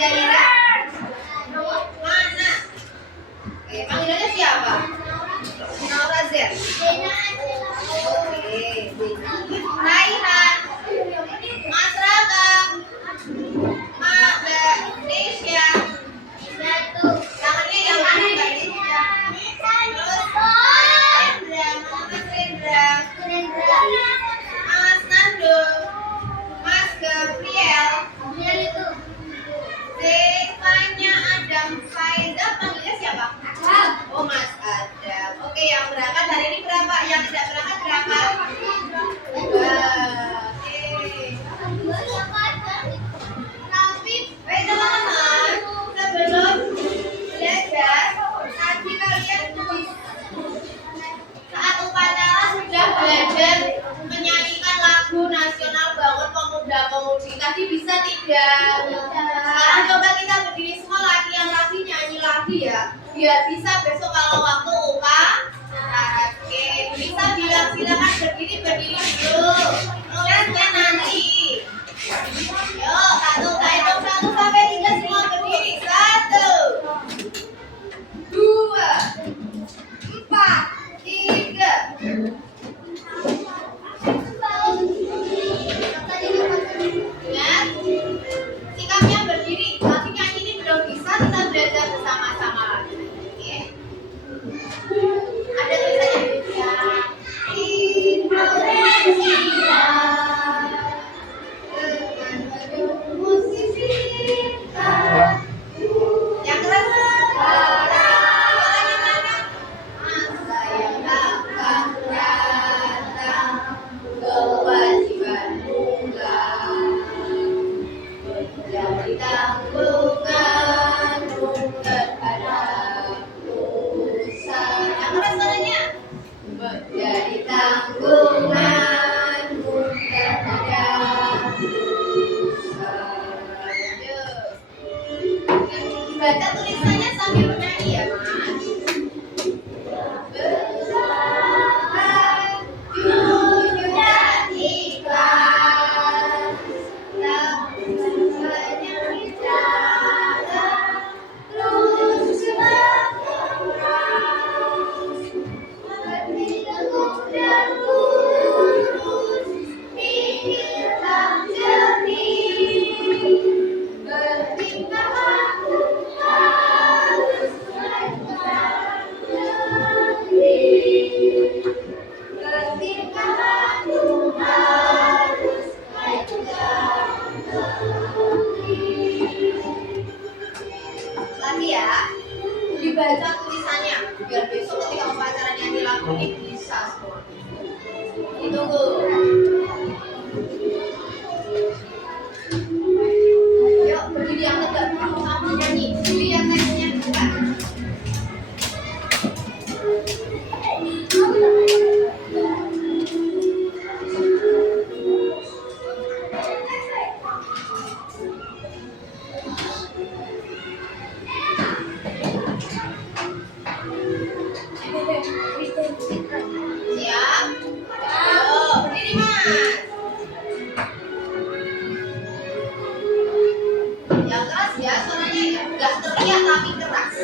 Zaira. Mana? Oke, panggilannya siapa? Naura Z. Oke. Raihan. Mas Raka. Mbak Nesya. Tangannya yang mana Mbak Nesya? Terus Mas Rendra. Mas Nando. Mas Gabriel. Devanya Adam Faiza, panggilnya siapa? Oh, Mas Adam. Oke, yang berangkat hari ini berapa? Yang tidak berangkat berapa? Dua. Oke. Baik teman-teman, sebelum belajar, tadi kalian saat upacara sudah belajar menyanyikan lagu nasional Bangun Pemuda-Pemudi. Tadi bisa tidak? Sekarang coba kita berdiri semua, lagi nyanyi lagi ya, biar bisa besok kalau waktu oke, bisa bilang silakan berdiri dulu, nulisnya nanti. Yuk, hitung 1 sampai 3 semua berdiri. 1, 2, 4, 3. Ingat, sikapnya berdiri. Nanti nyanyi ini belum bisa, kita belajar bersama-sama lagi. Oke? Ada tulisannya. Indonesia dengan penuh musisi kita. Yang keras. Suaranya mana? Masa yang akan datang, kewajiban menjadi tanggunganmu terhadap nusa. Yang keras suaranya. Menjadi tanggunganmu terhadap nusa. Baca tulisannya sambil menyanyi ya, Mas. Bersabar, jujur dan ikhlas. Tak banyak bicara, terus berkeras. Hati teguh dan lurus, pikirkan jernih. Bertingkah laku harus rendah hati. Bertingkah laku harus rendah hati. Lagi ya, dibaca tulisannya biar besok ketika upacara nyanyi lagu ini bisa semua. Ditunggu. Yuk, berdiri yang tegak dulu sambil nyanyi. Lihat teksnya bukan. Siap? Ayo, berdiri Mas. Yang keras ya suaranya ya, nggak teriak tapi keras.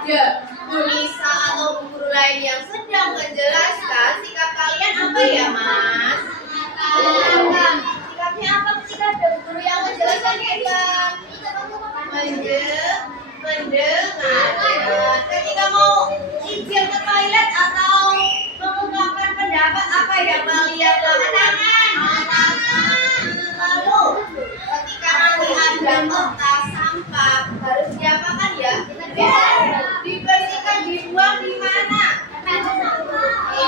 ada Bunisa atau guru lain yang sedang menjelaskan, sikap kalian apa ya, Mas? Sikapnya apa ketika ada guru yang menjelaskan, hebat? Mendengar. Ketika mau izin ke toilet atau mengungkapkan pendapat, apa yang kalian lakukan? Lalu ketika nanti ada kertas sampah harus diapakan ya? Dibersihkan, dibuang di mana? Di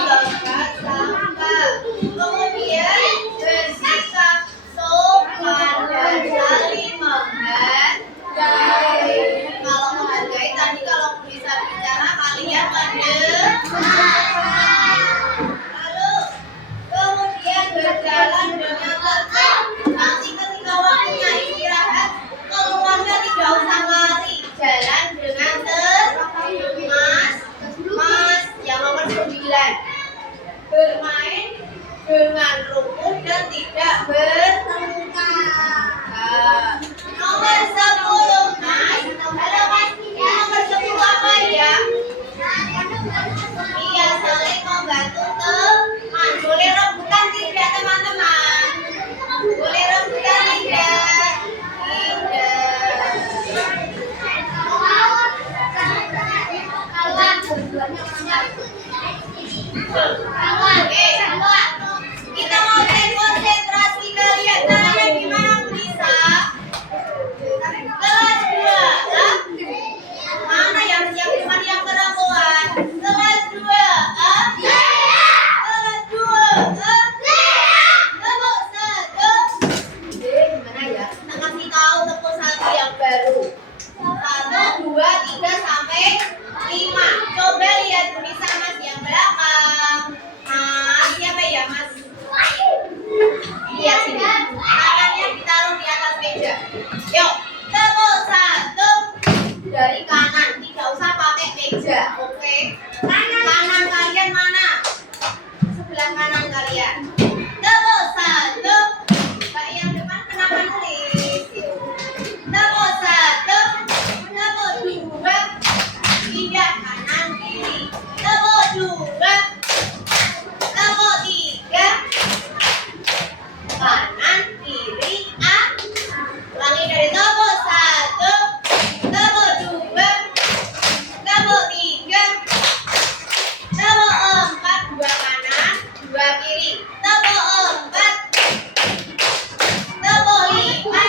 tempat sampah. Kemudian bersikap sopan dan saling menghargai. Kalau menghargai tadi, kalau bisa bicara kalian lalu kemudian berjalan dengan tertib. Nanti ketika waktunya istirahat, keluarga tidak usah lari, jalan dengan tertib. Mas, yang nomor 9, bermain dengan rukun dan tidak bertengkar. Nomor 10, Mas. Halo Mas, nomor 10 apa ya? Iya, saling membantu teman. Boleh rebutan tidak, teman-teman? Boleh rebutan tidak? Oke, kita mau cek konsentrasi kalian. Caranya gimana, bisa? Kelas 2, mana yang siap, yang perempuan? Kelas 2, kelas 2, tepuk satu. Gimana ya? Kita kasih tahu tepuk satu yang baru. 1, 2, 3 sampai 5. Coba lihat Bunisa, Mas yang belakang. Mas, siapa ya, Mas? Lihat sini. Tangannya ditaruh di atas meja. Yuk, tepuk satu dari kanan. Tidak usah pakai meja, oke? Kanan kalian mana? Sebelah kanan kalian. Tepuk satu. Mbak yang depan kenapa nulis? Tepuk satu. Tepuk dua. Pindah kanan kiri. Tepuk dua. Tepuk tiga. Kanan kiri ulangi dari tepuk satu. Tepuk dua. Tepuk tiga. Tepuk empat. Dua kanan, dua kiri. Tepuk empat. Tepuk lima.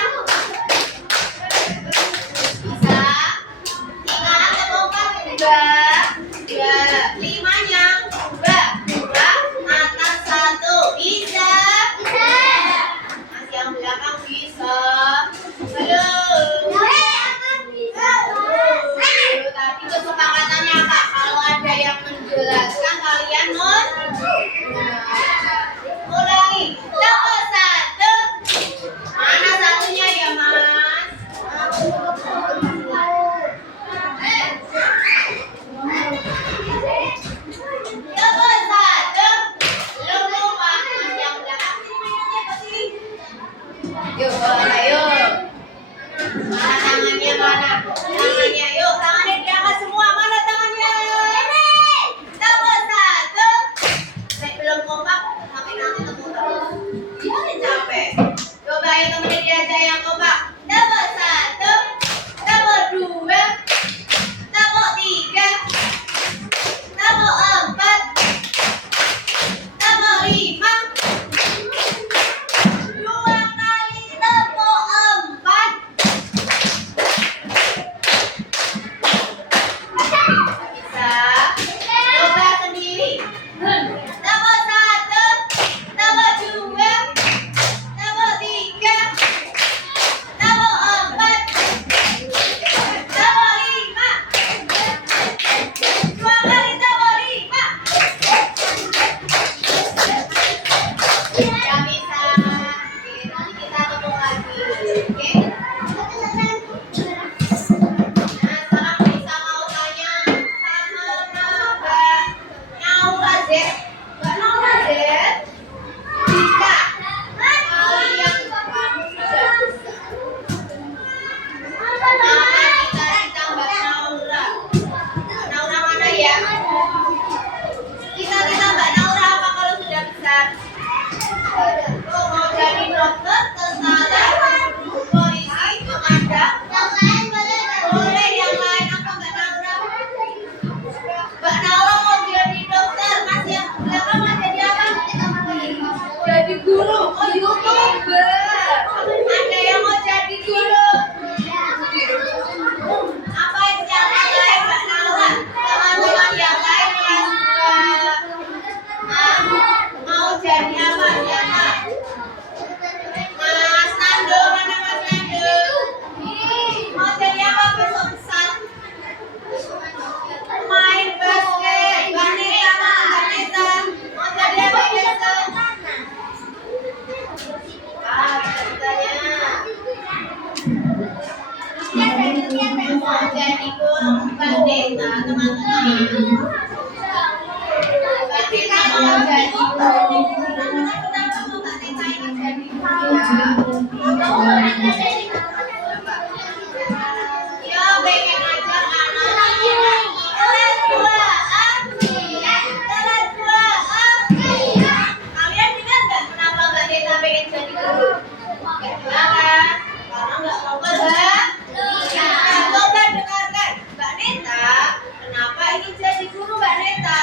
Bisa? Tinggal tepuk empat. Dua. Limanya dua. Atas satu. Bisa? Mas yang belakang bisa? Halo. Tadi kesepakatannya Kak, kalau ada yang menjelaskan kalian ulangi. Tepuk satu. Mana satunya ya, Mas? Mbak Neta, teman-teman. Mbak Neta mau jadi guru. Kenapa mau Mbak Neta ini jadi guru ya? Ya, pengen ngajar anak-anak. Kelas 2A. Kelas 2A. Kalian ingat nggak kenapa Mbak Neta pengen jadi guru? Kenapa? Karena nggak mau bahagia. Coba dengarkan, Mbak Neta. Kenapa ingin jadi guru, Mbak Neta?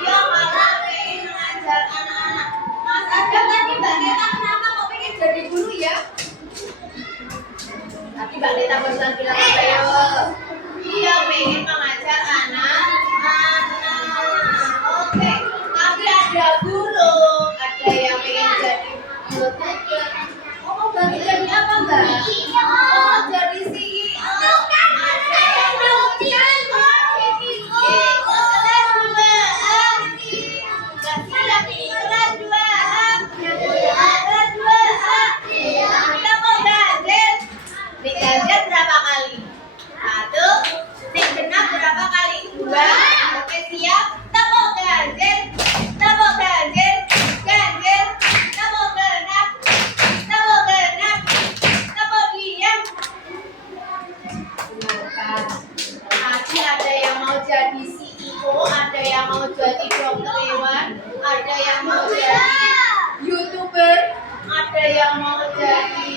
Iya, malah pengen mengajar anak-anak. Mas Adam tadi Mbak Neta kenapa kok pengen jadi guru ya? Tapi Mbak Neta barusan bilang apa ya? Iya, pengen mengajar anak-anak. Oke, tapi ada guru, ada yang pengen jadi YouTuber. Oh, mau ganti jadi apa, Mbak? Oh, jadi CEO. Ada yang mau jadi CEO. Kelas 2A. Nggak siap ini kelas 2A. Kelas 2A. Kita mau ganjil. Nih ganjil berapa kali? 1. Nih genap berapa kali? 2. Oke, siap. Tepuk ganjil. Tepuk ganjil. Ganjil. Tepuk genap. Tepuk genap. Tepuk diam. Dengarkan. Tadi ada yang mau jadi CEO, ada yang mau jadi dokter hewan, ada yang mau jadi YouTuber, ada yang mau jadi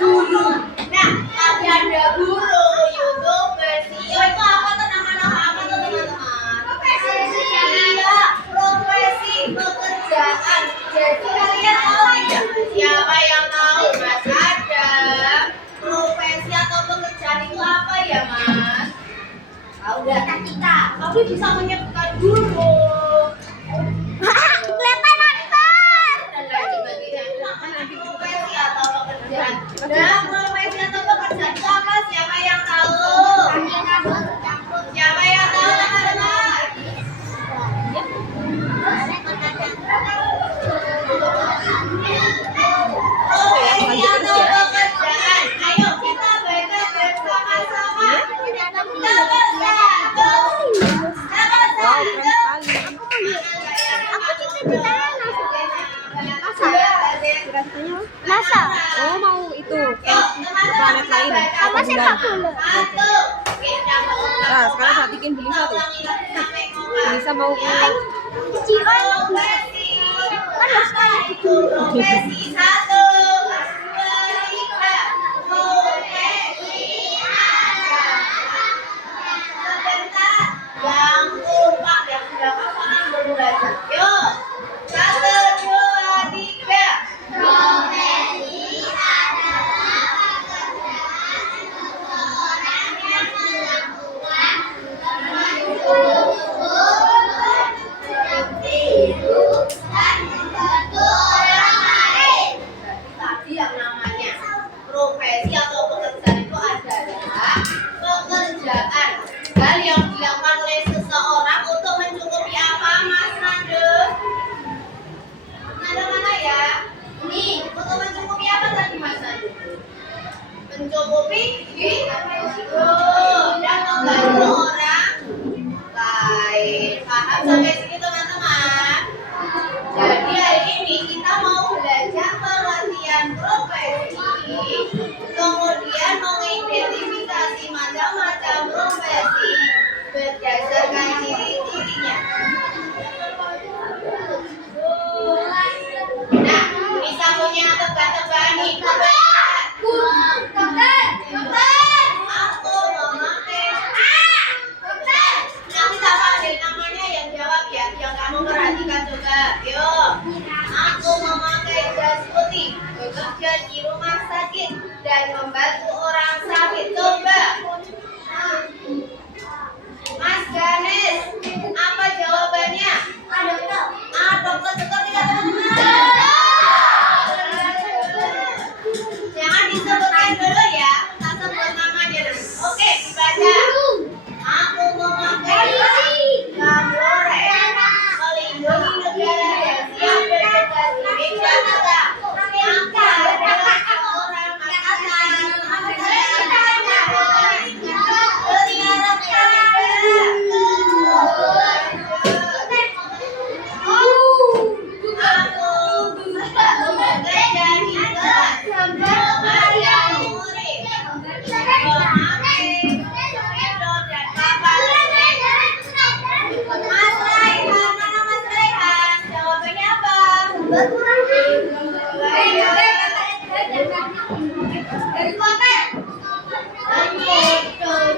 guru. Nah, tadi ada guru, YouTuber, CEO itu apa tuh nama-nama apa tuh teman-teman? Iya, profesi, pekerjaan. Jadi kalian tahu tidak? Siapa yang tahu Mas Adam? Profesi atau pekerjaan itu apa ya Mas? Tahu nggak? Kita. Kamu bisa menyebutkan dulu. Kelihatan aktor. Dan lain sebagainya. Nanti profesi atau pekerjaan. Dan profesi atau pekerjaan itu apa? Siapa yang tahu? Siapa yang tahu teman-teman? Profesi atau pekerjaan. Ayo kita baca bersama-sama. Nomor 1. Nomor 1. Aku cita-citanya NASA. Oh, mau itu Planet lain. Sama sepak bola. Nah, sekarang Mbak bikin Belisa tuh. Belisa mau Profesi 1. Sebentar, yang kompak yang sudah pasangan baru belajar. Yuk, 1, 2, 3. Profesi adalah pekerjaan seseorang yang melakukan hidup dan membantu orang lain. Tadi yang namanya profesi atau pekerjaan itu adalah pekerjaan hal yang dilakukan oleh seseorang untuk mencukupi apa Mas Nando? Nando mana ya? Ini untuk mencukupi apa tadi Mas Nando? Mencukupi hidup dan membantu orang lain. Paham sampai sini teman-teman? Jadi hari ini kita mau belajar pengertian profesi, kemudian mengidentifikasi macam-macam profesi berdasarkan ciri-cirinya. Nah, ini sabunnya tebak-tebak nih. Aku memakai. Nanti tak panggil namanya yang jawab ya, yang kamu perhatikan coba. Yuk. Aku memakai jas putih, bekerja di rumah sakit dan membantu orang sakit. Coba. Mas Ganes, apa jawabannya? Dokter tidak teman-teman. Jangan disebutkan dulu ya, tak sebut namanya dulu. Oke, dibaca. Aku memakai Kapolres melindungi negara dan siap bertugas di medan perang. Aku adalah seorang Dari kotak. Dari motor.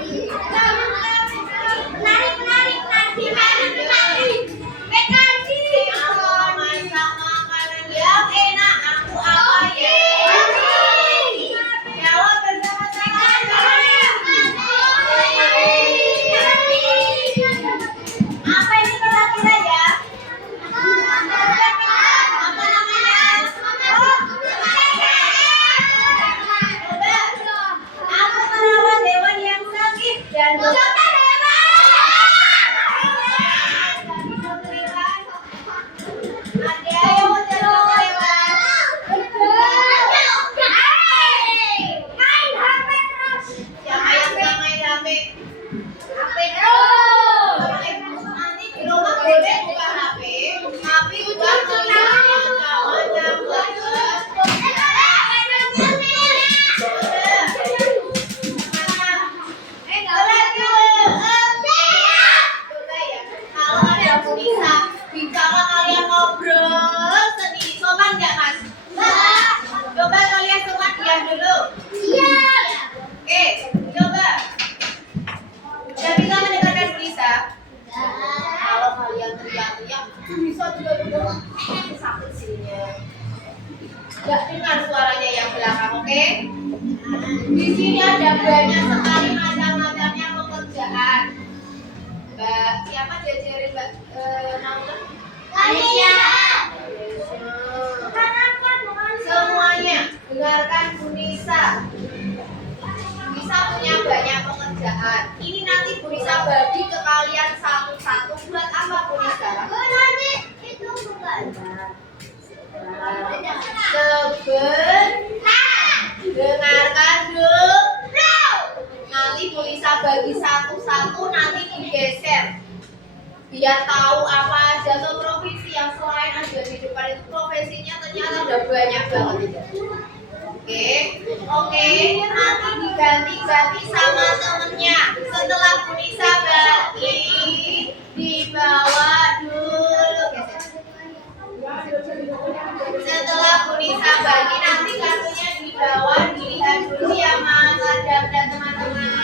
Menarik. Aku masak makanan yang enak. Aku apa ya? Jawab bersama-sama. Apa ini kira-kira ya? Apa namanya? Aku merawat hewan yang sakit dan ada yang mau jadi dokter hewan? Siapa yang suka main HP? Nanti di rumah boleh buka HP, tapi bukan jangan kalau ada bisa bicara kalian ngobrol sendiri, sopan nggak mas? Coba kalian semua diam dulu. Oke, coba. Udah bisa mendengarkan Lisa? Kalau kalian teriak-teriak, bisa juga sakit sininya. Nggak dengar suaranya yang belakang, oke? Di sini ada banyak sekali macam-macamnya pekerjaan. Mbak, siapa jajarin Mbak Naura? Semuanya, dengarkan Bu Nisa. Nisa punya banyak pekerjaan. Ini nanti Bu Nisa bagi ke kalian satu-satu. Buat apa Bu Nisa? Dengarkan dulu. Nanti Bu Nisa bagi satu-satu, nanti digeser. Biar tahu apa aja provinsi yang selain ada di depan itu profesinya ternyata ada banyak banget. Oke, nanti diganti-ganti sama temennya. Setelah Bu Nisa bagi, dibawa dulu. Setelah Bu Nisa bagi, nanti kartunya dibawa, dilihat dulu ya Mas Adam dan teman-teman.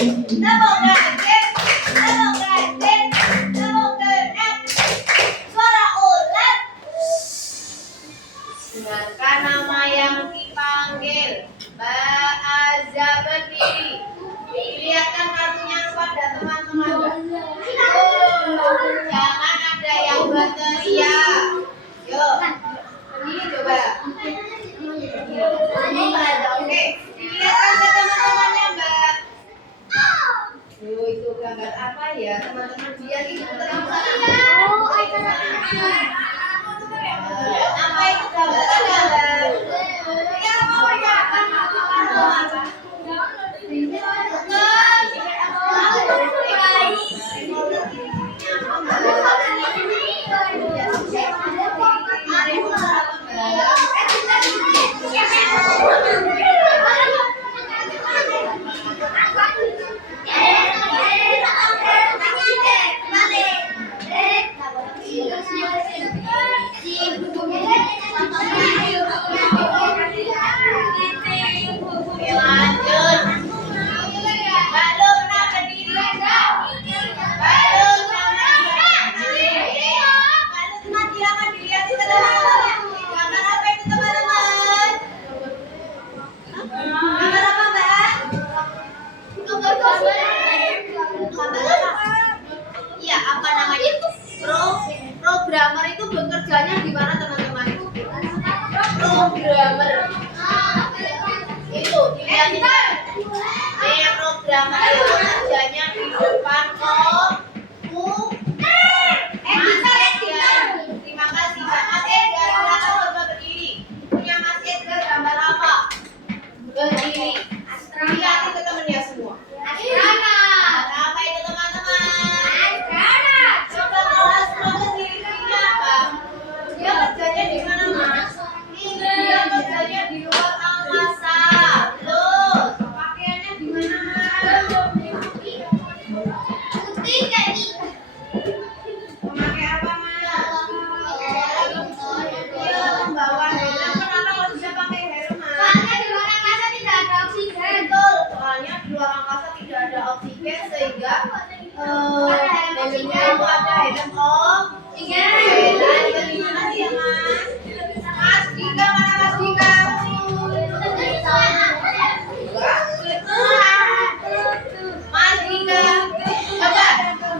Tepuk gandeng, tepuk gandeng, tepuk genep. Suara ulat. Dengarkan nama yang dipanggil. Mbak Azza berdiri. Lihatkan kartunya kepada teman-teman. Jangan ada yang berteriak. Yuk, ini coba. Oke, dilihatkan ke teman-temannya, Mbak. Itu gambar apa ya, teman-teman? Biar itu terang sana. Apa itu gambar apa, Mbak? Iya, apa namanya? Programmer itu bekerjanya di mana, teman-teman? Programmer. Itu dilihatin. Programmer itu kerjanya di depan terima kasih, Pak. Mas Edgar, silakan coba berdiri. Punya Mas Edgar gambar apa? Berdiri. Lihatin ke temennya semua. Apa itu, teman-teman? Coba kalau dirinya apa? Dia kerjanya di mana, Mas? Dia kerjanya di luar angkasa. Terus pakaiannya di mana, Mas? Memakai apa, Mas? Dia membawa helm. Kenapa kok bisa pakai helm, Mas? Betul, soalnya di luar angkasa tidak ada oksigen sehingga helmnya itu ada helm oksigen. Terima kasih ya, Mas. Mas Dika, mana Mas Dika? Mas Dika, coba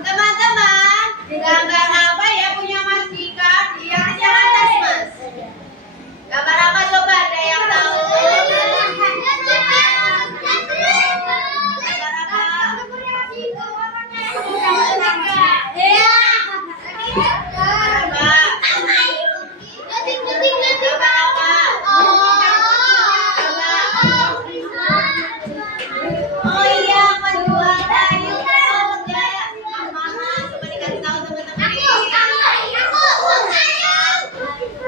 teman-teman, gambar apa ya punya Mas Dika? Yang atas, Mas. Gambar apa coba, ada yang tahu? Oh iya, penjual kayu. Coba dikasih tahu teman-teman.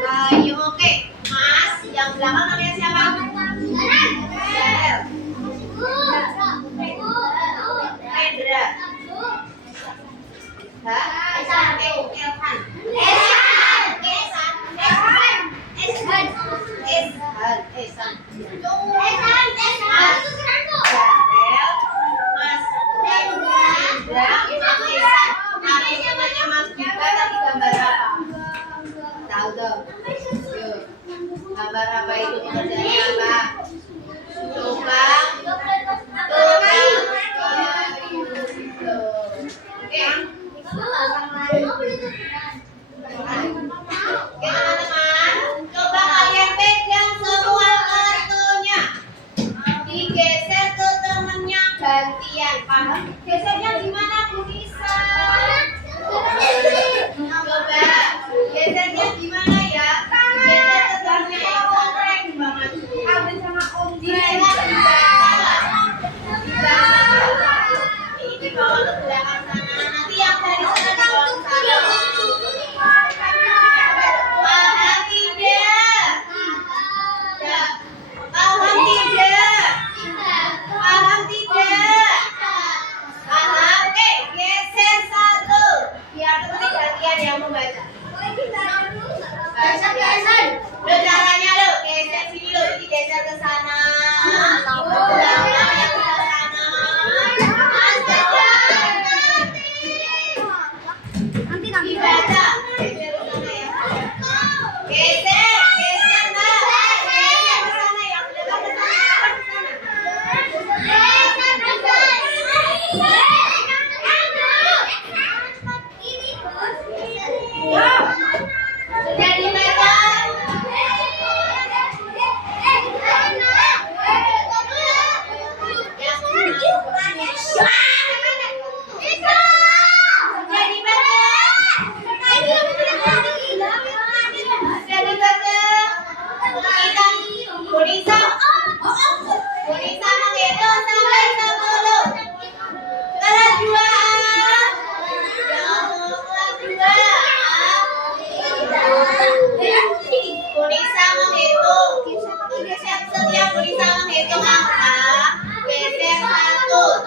Kayu, oke. Mas, yang belakang namanya siapa? Hendra. Gambar apa itu, pekerjaannya apa? Tukang Oke, teman-teman, coba kalian pegang semua kartunya, digeser ke temennya gantian. Paham? Gesernya gimana, Bu Nisa? Coba gesernya gimana ya? Geser ke temennya yang keren banget. Ambil sama Om Dina. Ini bawa ke belakang sana. Nanti yang dari sana dibawa ke sana. Paham tidak? Paham tidak? Paham tidak? Paham? Oke, geser satu. Biar teman gantian yang membaca. satu.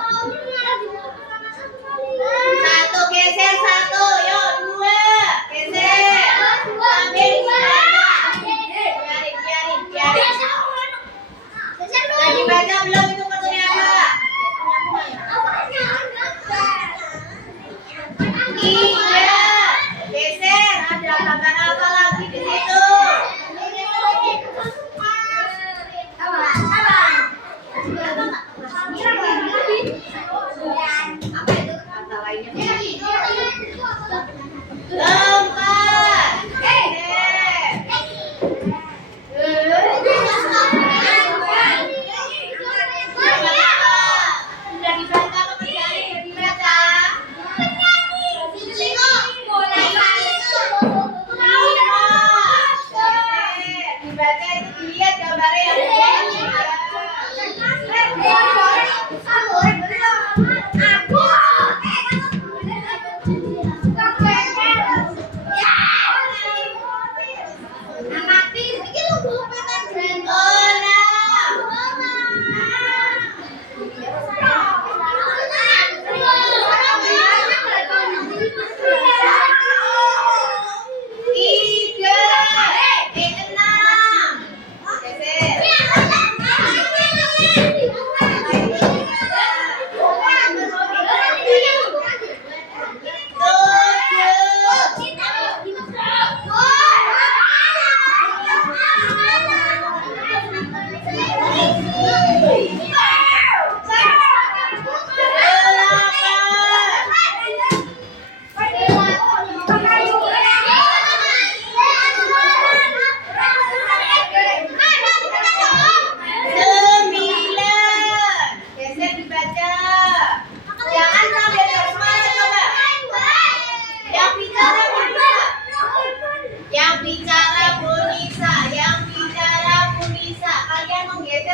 Satu geser satu, yuk dua. Geser. Sambil biarin. Lagi baca belum itu kartunya apa? Tiga. Geser. Ada gambar apa lagi di situ? Kata lainnya. Empat. Sudah dibaca pekerjaannya, sudah dibaca. Dibaca itu dilihat gambarnya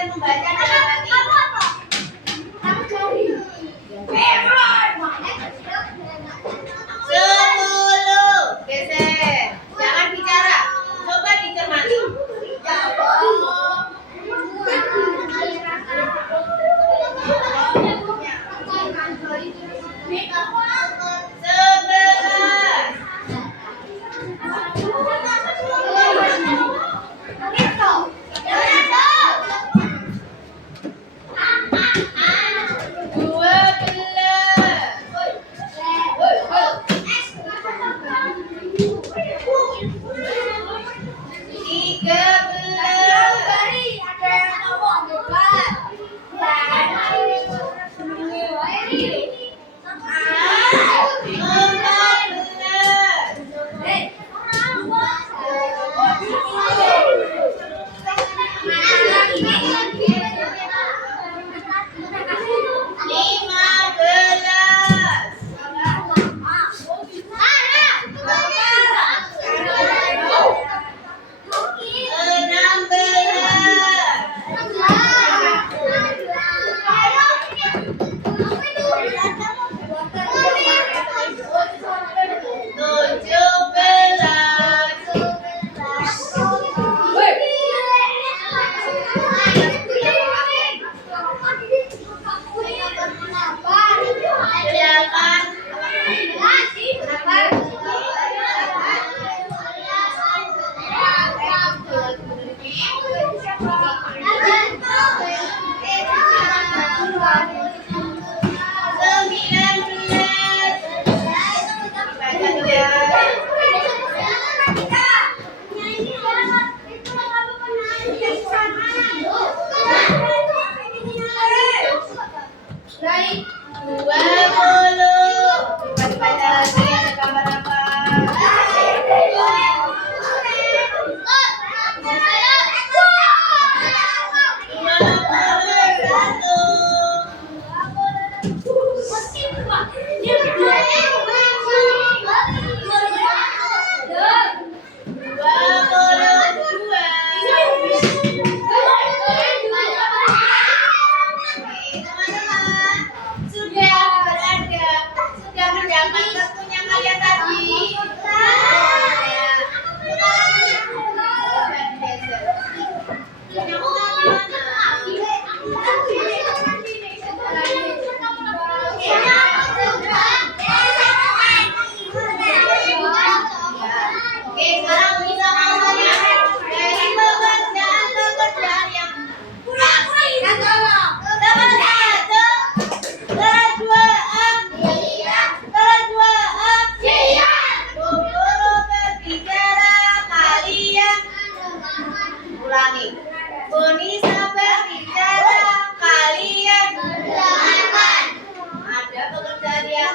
yang membaca dalam hati. 10. Geser. Jangan bicara. Coba dicermati.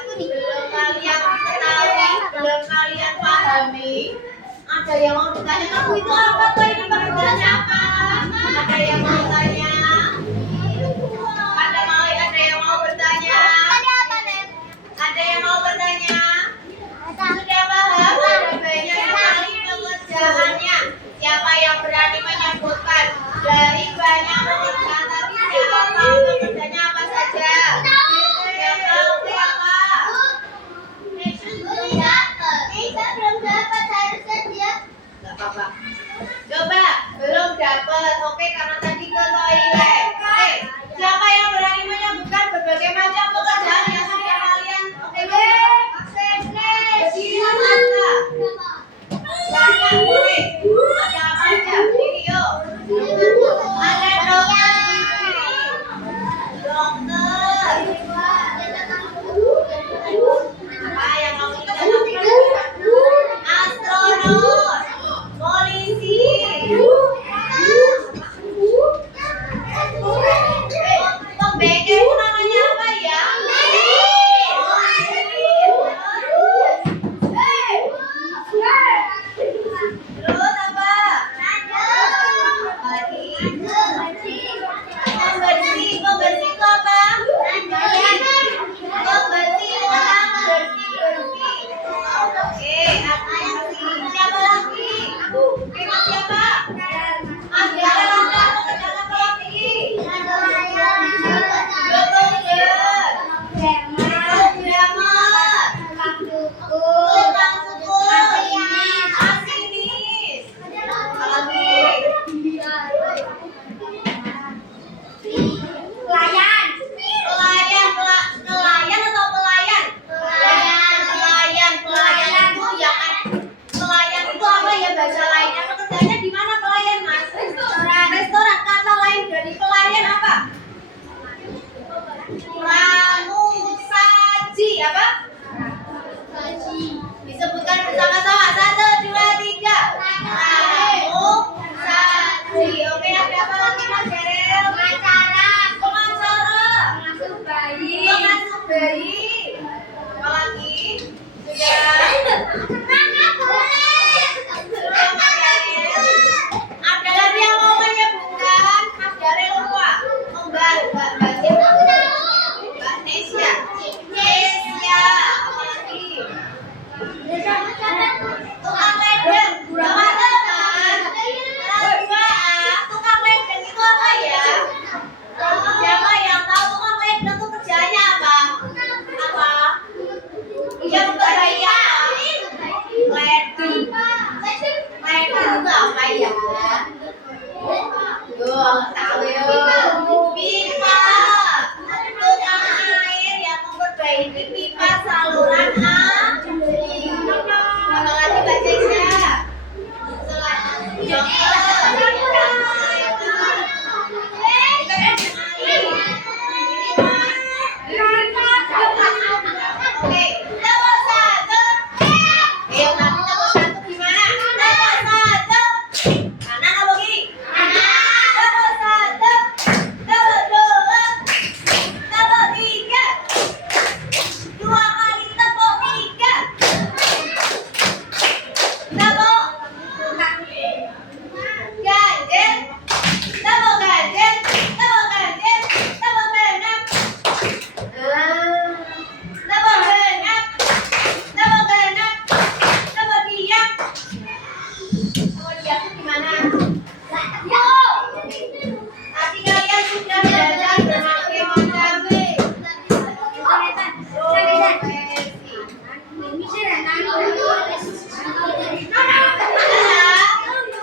belum kalian ketahui, belum kalian pahami, ada yang mau bertanya, kamu itu apa tuh? Ini pekerjaannya apa? Ada yang mau tanya? Ada yang mau bertanya? Ada yang mau bertanya? Sudah paham? Ada banyak sekali pekerjaannya. Siapa yang berani menyebutkan? Dari banyak pekerjaan, tapi siapa tahu pekerjaannya apa saja? Yang tahu siapa? Gak apa-apa. Coba, belum dapat. Oke, karena tadi ke toilet. Oke, siapa yang berani menyebutkan berbagai macam pekerjaan yang sudah kalian? Oke, berdiri masa. Banyak, boleh. Ada apa aja? Berdiri, yuk. Ada dokter. Apa yang mau kita lakukan? Astronot, polisi. Pembengkel itu namanya apa ya? Terus apa? Pembersih. Pembersih itu apa? Pembersih itu orang bersih-bersih. Oke, siapa lagi? Tema siapa? Ada apa pekerjaan apa lagi? Tukang cukur, masinis. Apa lagi? Pelayan atau pelayan? Pelayan itu ya kan? Pelayan itu apa ya bahasa lainnya? Pekerjaannya di mana pelayan, Mas? Restoran. Kata lain dari pelayan apa? Pramusaji apa? Disebutkan bersama-sama. 1, 2, 3. Pramusaji. Oke, ada apa lagi, Mas Jarel? Pengacara. Pengasuh bayi. Apa lagi? Sudah, Mas Jarel. Ada lagi yang mau menyebutkan? Mas Jarel lupa. Mbak Nesya. Apa lagi? Tukang ledeng. Berapa teman? 2. Tukang ledeng itu apa ya? Siapa yang tahu tukang ledeng itu kerjanya apa? Apa? Yang berbahaya. Ledeng. Ledeng itu apa ya? Tuh, tahu yuk. Pipa. Tukang air yang memperbaiki pipa saluran air. Apa lagi Mbak Cesha? Oke, nomor 1. Ayo nanti nomor 1 gimana? Nomor 1. Kanan apa kiri? Nomor 1. Nomor 2. Nomor 3. 2 kali tepuk 3. Tepuk ganjil. Tepuk ganjil. Tepuk ganjil. Tepuk genap. Tepuk genap. Tepuk genap. Tepuk diam. Tepuk diam itu gimana? Tadi kalian sudah belajar berbagai macam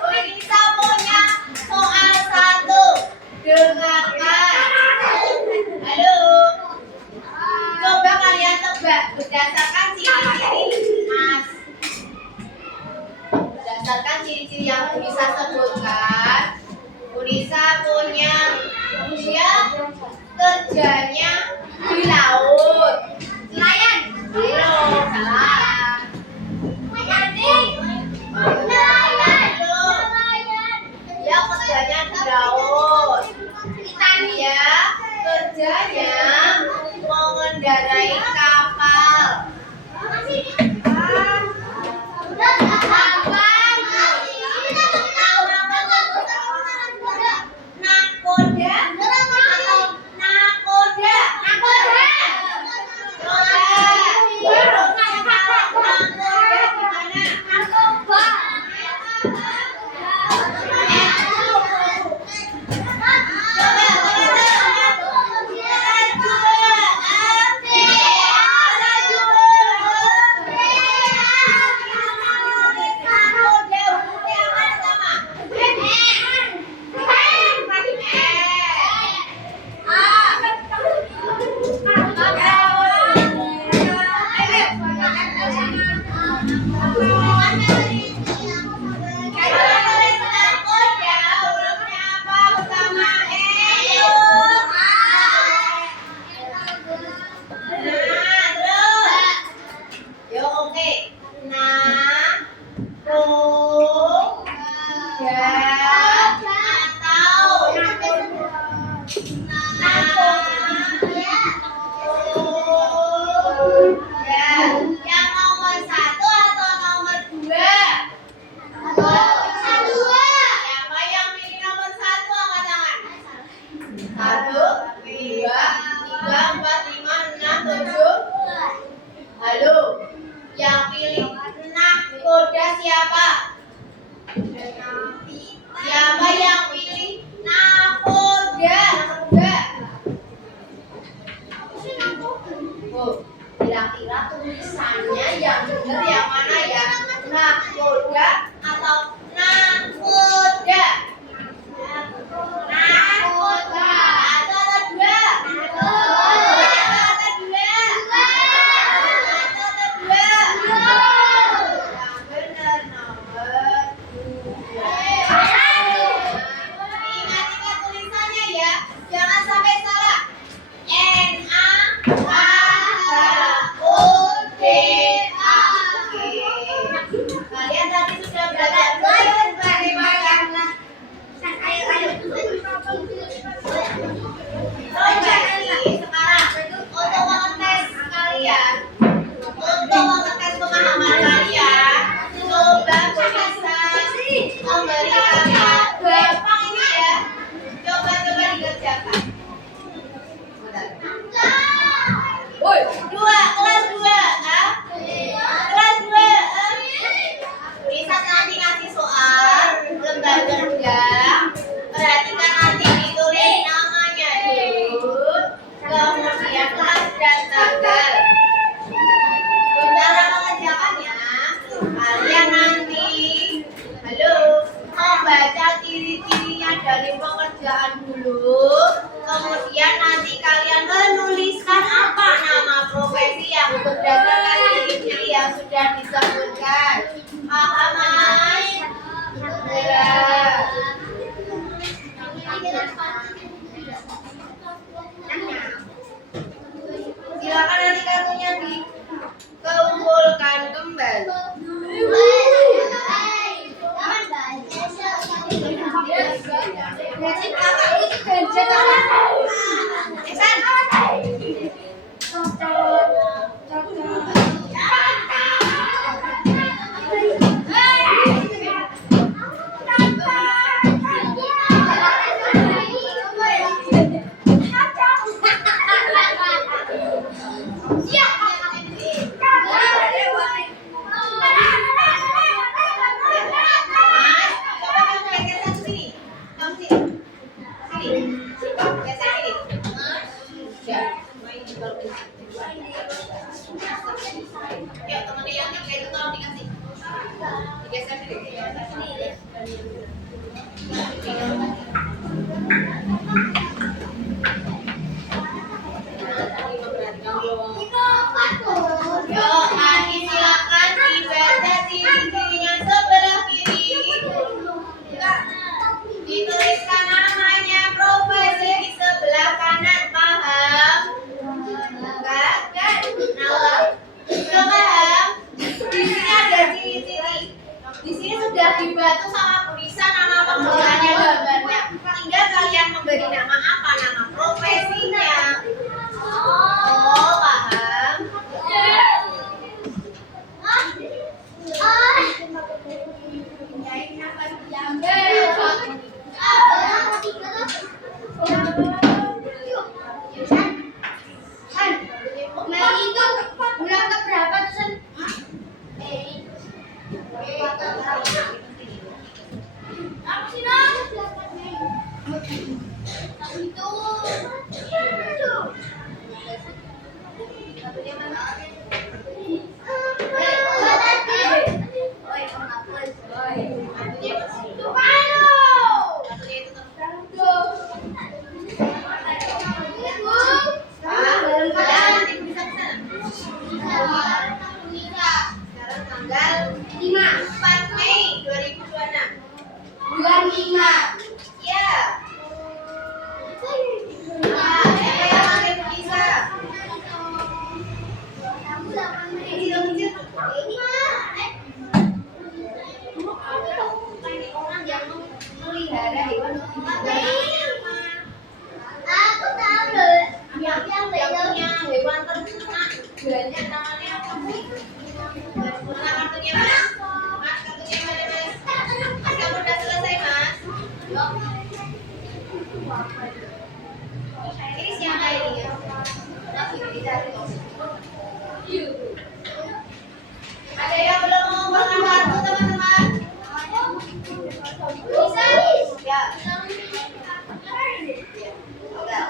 Unisa punya soal 1. Dengarkan. Halo. Coba kalian tebak berdasarkan ciri-ciri Mas. Berdasarkan ciri-ciri yang Unisa sebutkan, Unisa punya dia kerjanya di laut. Nelayan. Belum, salah. Dia kerjanya di laut. Dia kerjanya mengendarai kapal. Oh, kira-kira tulisannya yang benar yang mana ya? Nakoda atau nakoda? Nakoda. Satu atau dua? Satu atau dua? Satu atau dua? Yang benar nomor dua. Ingat-ingat tulisannya ya, jangan sampai salah. N-A-K-O-D-A. Oke. Kalian tadi sudah belajar bagaimana? Jadi sekarang untuk mengetes kalian, untuk mengetes pemahaman kalian, coba bisa memberi kata gampang ini ya. Coba dikerjakan. Woi, kelas 2, ah? Kelas 2, bisa nanti ngasih soal lembar kedua. Perhatikan nanti ditulis namanya dulu, kemudian kelas dan tanggal. Cara mengerjakannya, kalian nanti, membaca ciri-cirinya dari pekerjaan dulu. Kemudian nanti kalian menuliskan apa nama profesi yang berdasarkan ciri-ciri yang sudah disebutkan. Paham, Mas? Ya. Silakan nanti kartunya dikumpulkan kembali. Ya, temennya yang tiga itu tolong dikasih. Digeser sedikit. Yo, Ani silakan dibaca ciri-cirinya sebelah kiri. Dituliskan namanya profesi di sebelah kanan, paham? Enggak? Nah, belum paham? Di sini ada ciri-ciri. Di sini sudah dibantu sama Bu Nisa nama pekerjaannya, gambarnya. Tinggal kalian memberi nama apa, nama profesinya. Oh, paham? Tanggal 4 Mei 2026. Bulan 5. Ya. Nah, siapa yang manggil Bu Nisa? Kecil-kecil. Ini orang yang melihara hewan. Aku tahu loh. Yang punya hewan ternak. Banyak namanya apa? Mana kartunya, Mas? Mas, kartunya mana, Mas? Mas, kamu udah selesai, Mas? Ini siapa ini ya? Ada yang belum mengumpulkan kartu, teman-teman? Bisa? Ya. Udah.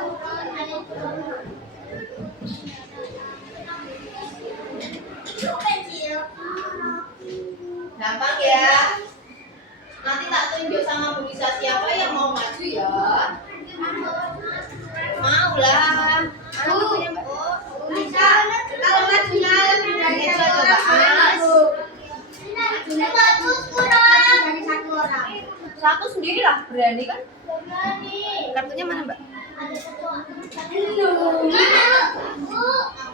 sendiri lah, berani kan? Berani. Kartunya mana Mbak? Ada satu. Aduh.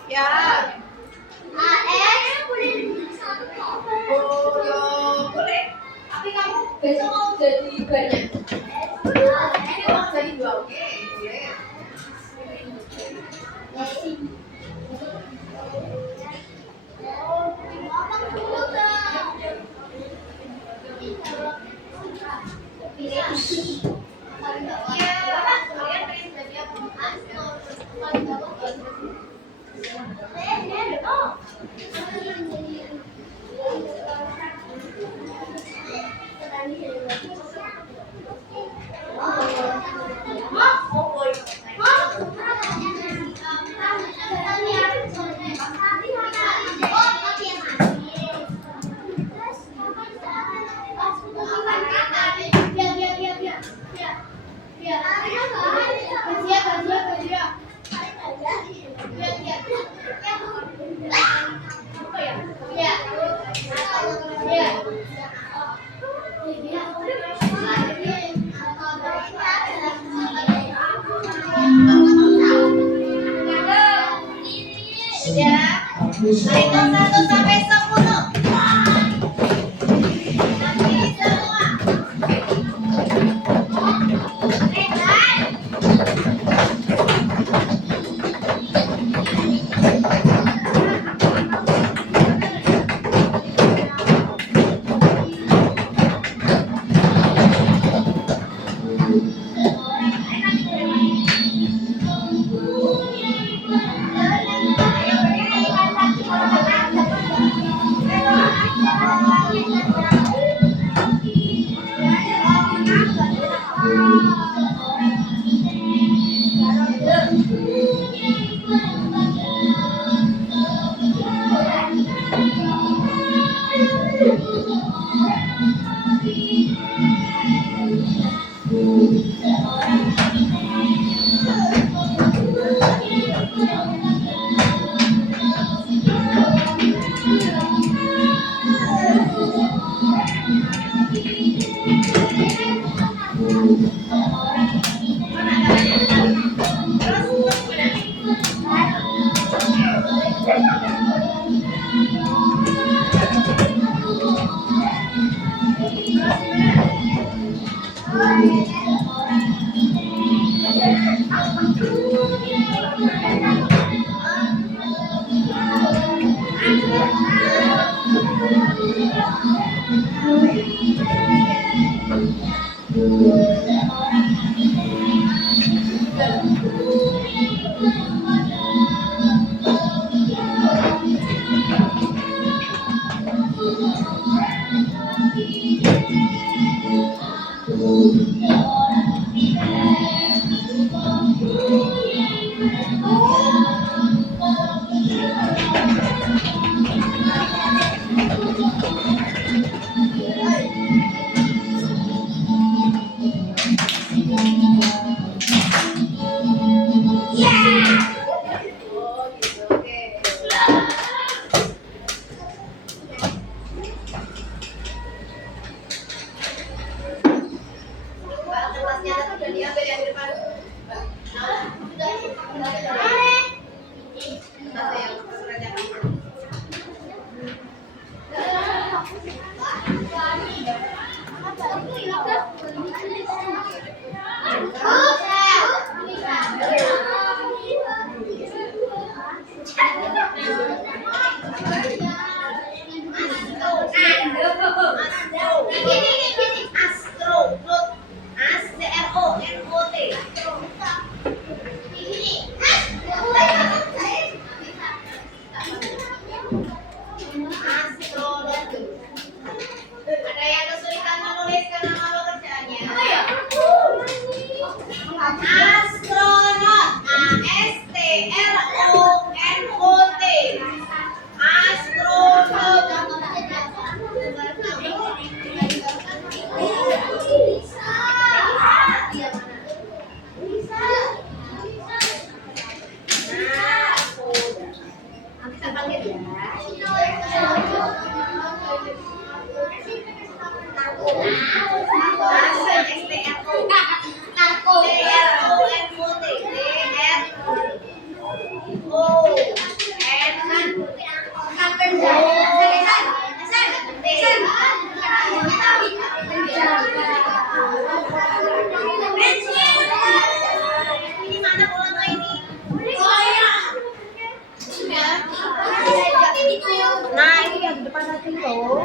Ya. AS boleh Oh, ya boleh. Tapi kamu besok mau jadi banyak. Ini mau jadi 2. Oke. Iya, kalian pengen jadi apa? Ya, hitung 1 sampai 10. Nanti semua. Oh, gitu. Oke. Mbak, kertasnya tuh udah diambil yang di depan. Mbak, udah kertasnya yang suratnya kamu. Ada yang kesulitan menuliskan nama pekerjaannya? Astronot. ASTRONOT. Nanti saya panggil ya. Asal kucing tuh.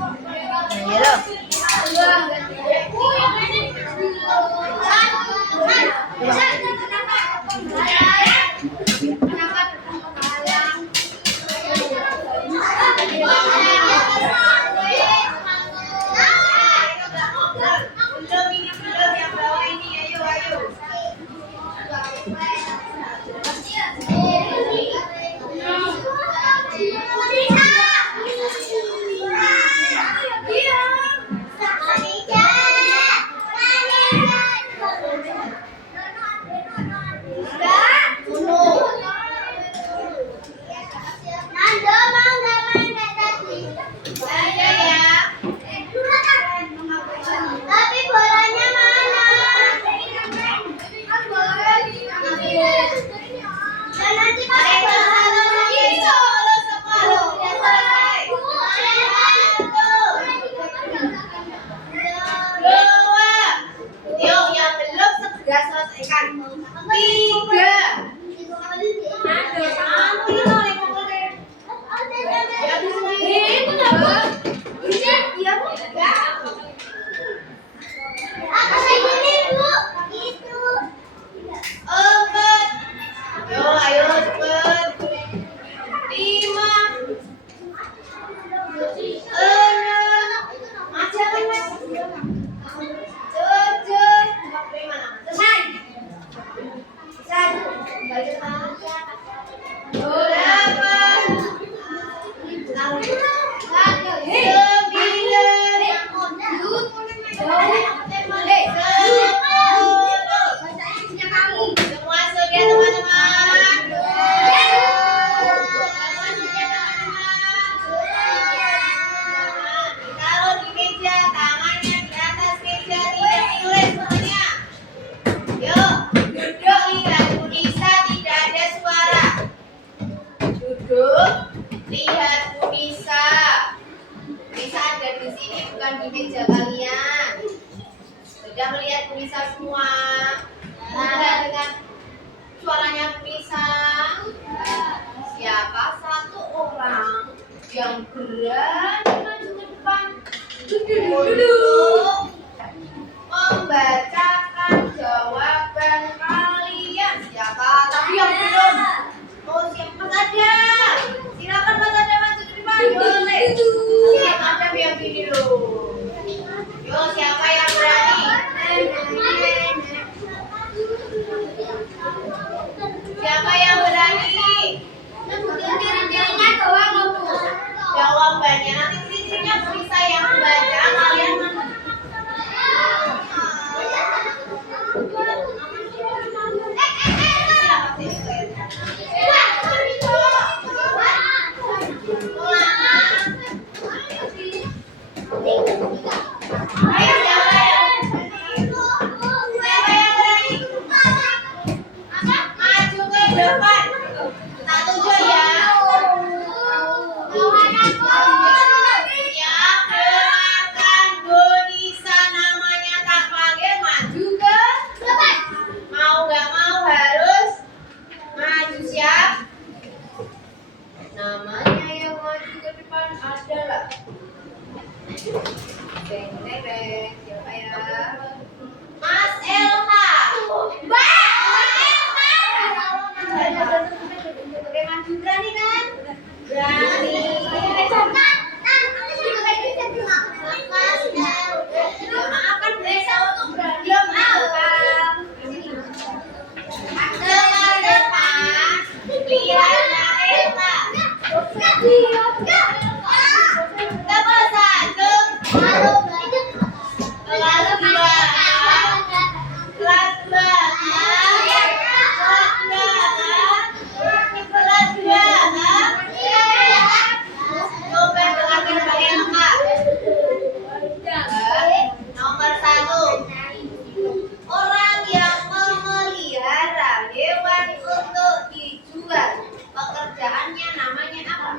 Nah, ya loh. Belum yang bawah ini, ayo, ayo. Ayo ya. Tapi bolanya mana? Dan nanti pakai bola lagi. Dua. Yuk, yang belum segera selesaikan. Tiga. Nanti lo ngomong deh. Ya, di sini. Iya, Bu. Aku kayak gini, Bu. Gitu. Empat. Yo, ayo cepet. Lima. Enam. Mas, jangan, Mas. Tujuh. Selesai. Selesai. Kembali ke tempat. Delapan. Semua sudah teman-teman. Ditaruh di meja, tangannya di atas meja, tidak boleh semuanya. Yuk, duduk lihat Bu Nisa, tidak ada suara. Duduk, lihat Bu Nisa. Nisa ada di sini, bukan di meja kalian. Sudah melihat Bu Nisa semua? Sudah dengan suaranya Bu Nisa? Siapa satu orang yang berani maju ke depan untuk membacakan jawaban kalian? Siapa? Tapi yang belum. Oh, siapa saja? Silakan Mas Adam maju ke depan. Boleh. Mas Adam yang ini loh. Yo, siapa yang berani? Siapa yang berani? Jawabannya nanti ciri-cirinya bisa yang membaca kalian. Ayo, siapa yang berani? Maju ke depan. Tak tujuh ya. Yang dengarkan Bu Nisa namanya tak panggil, maju ke depan. Mau gak mau harus maju, siap? Namanya yang maju ke depan adalah Beng beng beng. Siapa ya? Mas Elha. Oke, maju, berani kan? Berani. Maaf kan biasa untuk belum hafal. Dengar depan. Lihat Elha. Tepuk satu. Lalu dua. Kelas dua. Kelas dua. Coba dengarkan bagian lengkap. Nomor satu. Orang yang memelihara hewan untuk dijual. Pekerjaannya namanya apa?